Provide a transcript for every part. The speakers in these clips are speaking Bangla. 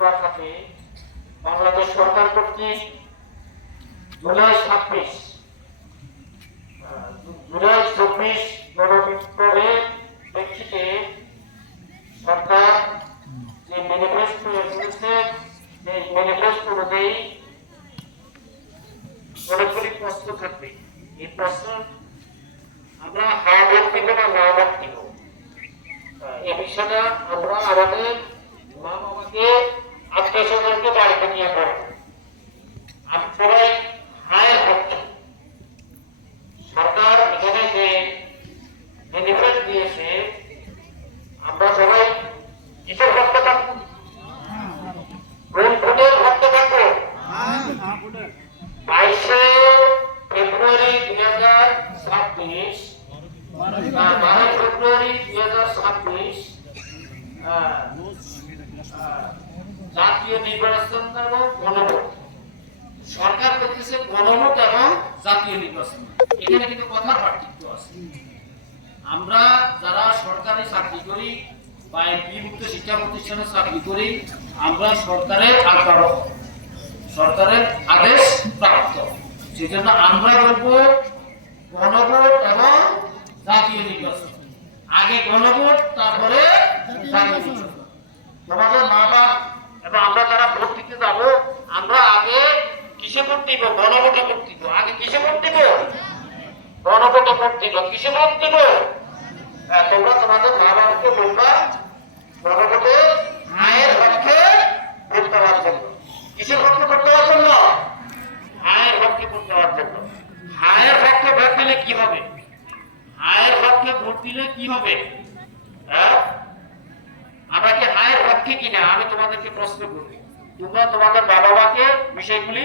আপনার সাথে বাংলাদেশ সরকার কর্তৃক জুলাই ছাব্বিশ জুলাই চব্বিশ গণবিপ্লবের প্রেক্ষিতে সরকার যে ম্যানিফেস্টো এসেছে, সেই ম্যানিফেস্টো অনুযায়ী অনেকগুলি প্রশ্ন থাকবে। এই প্রশ্ন আমরা হ্যাঁ দিব না না দিব? এই বিষয়টা আমরা আমাদের মা বাবাকে আত্মীয় স্বজনকে বাড়িতে নিয়ে পড়ব আমি সবাই হায়ের পক্ষে সরকার এখানে যে বেনিফিট দিয়েছে, আমরা সবাই কিসের পক্ষে থাকব? কোন ভোটের পক্ষে থাকব? বাইশে ফেব্রুয়ারি দুই হাজার ছাব্বিশ বারো ফেব্রুয়ারি দুই হাজার ছাব্বিশ জাতীয় নির্বাচন এবং গণভোট। সরকার করতেছে গণভোট এবং জাতীয় নির্বাচন। এখানে কিন্তু কথার পার্থক্য আছে। আমরা যারা সরকারি চাকরি করি বা বিমুক্ত শিক্ষা প্রতিষ্ঠানে চাকরি করি, আমরা সরকারের আকার সরকারের আদেশ প্রাপ্ত। সেই আমরা বলব গণভোট এবং জাতীয় নির্বাচন। আগে গণভোট, তারপরে জাতীয় নির্বাচন। তোমাদের মা বাপ এবং আমরা যারা ভোট দিতে যাব, আমরা আগে কিসে ভোট দিব? গণভোটে ভোট দিব। আগে কিসে ভোট দিব? গণভোটে ভোট দিব। কিসে ভোট দিব? তোমরা তোমাদের মা বাবাকে বলবা, গণভোটে মায়ের পক্ষে ভোট দেওয়ার জন্য। কিসের পক্ষে ভোট দেওয়ার জন্য? হায়ের পক্ষে ভোট দেওয়ার জন্য। হায়ের পক্ষে ভোট দিলে কি হবে? হায়ের পক্ষে ভোট দিলে কি হবে? হ্যাঁ? আমরা কি হায়ের পক্ষে কিনা? তোমাদেরকে প্রশ্ন করি তোমরা তোমাদের বাবা মাকে বিষয়গুলি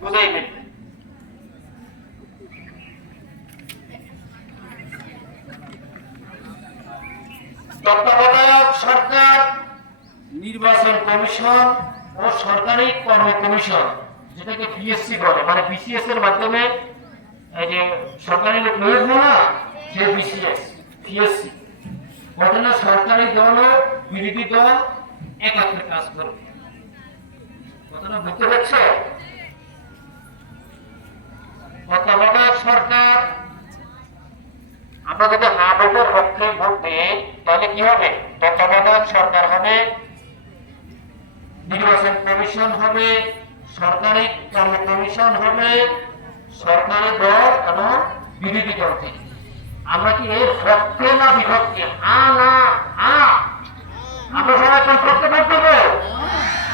বুঝাইবেন তত্ত্বাবধায়ক সরকার, নির্বাচন কমিশন ও সরকারি কর্ম কমিশন, যেটাকে পিএসসি বলে। মানে বিসিএস এর মাধ্যমে যে সরকারি লোক নিয়োগ না সে বিসিএস পিএসসি ঘটনা সরকারি দল বিরোধী দল কাজ করবে। সরকার। আমরা যদি পক্ষে ভোট তাহলে কি হবে? সরকার হবে, নির্বাচন কমিশন হবে, সরকারি কর্ম কমিশন হবে, সরকারি দল এবং বিরোধী দল আমরা কি এর পক্ষে না বিপক্ষে হা, না। ভোট দেবো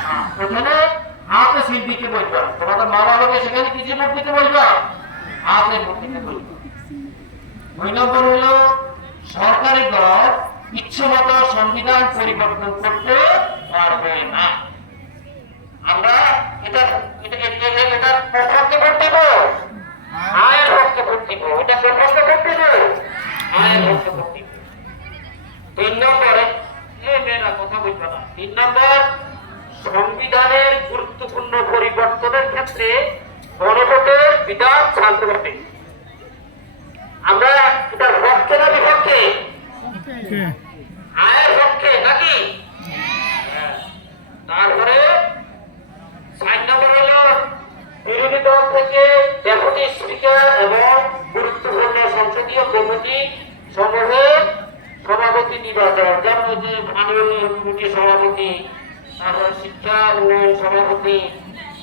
হ্যাঁ, ওখানে হাতে শিল্পীকে বলবা। তোমাদের মা বাবাকে সেখানে কিছু দিতে বলবা? হাতে দিতে দুই নম্বর হলো সরকারি দল ইচ্ছে মতো সংবিধান পরিবর্তন করতে পারবে না। আমরা এটা এটা এটার পক্ষে ভোট দেব আয়ের পক্ষে ভোট দিব এটা কোন পক্ষে ভোট দেব আয়ের পক্ষে ভোট দিব তিন নম্বরে এ মেয়েরা কথা বুঝবে না তিন নম্বর সংবিধানের গুরুত্বপূর্ণ পরিবর্তনের ক্ষেত্রে গণভোটের বিধান চালু করবে আমরা এটার পক্ষে না বিপক্ষে আয়ের পক্ষে নাকি? হ্যাঁ। তারপরে সাইন নম্বর হলো বিরোধী দল থেকে ডেপুটি স্পিকার এবং গুরুত্বপূর্ণ সংসদীয় কমিটি সমূহের সভাপতি নির্বাচন। যেমন মাননীয় কমিটি সভাপতি তারপরে শিক্ষা উন্নয়ন সভাপতি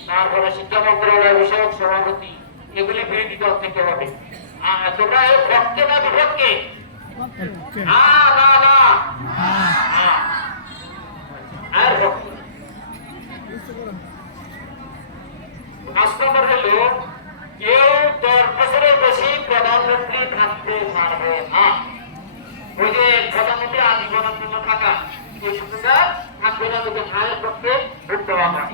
তারপরে শিক্ষা মন্ত্রণালয় বিষয়ক সভাপতি এগুলি বিরোধী দল থেকে হবে। তোমরা এর পক্ষে না বিপক্ষে না না না। হ্যাঁ। আর পক্ষে পাঁচ নম্বর হলো কেউ দশ বছরের বেশি প্রধানমন্ত্রী থাকতে পারবে না। ওই যে প্রধানমন্ত্রী আজীবনের জন্য থাকা এই সুবিধা থাকবে না যদি মায়ের পক্ষে ভোট দেওয়া হয়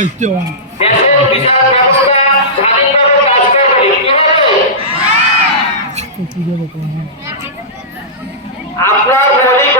দেশের আপনার মৌলিক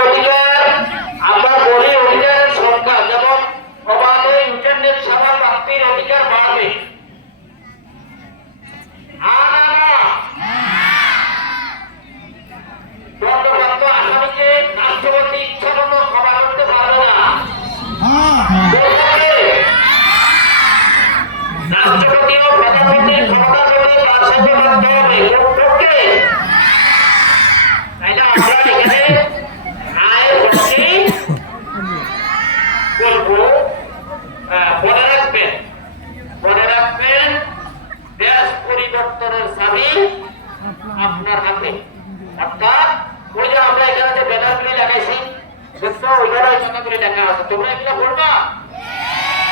আপনাদের লেখা আছে। তোমরা এগুলো পড়বা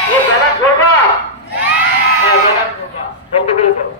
ও বেলা পড়বা হ্যাঁ বেলা পড়বা বন্ধ করে পড়ো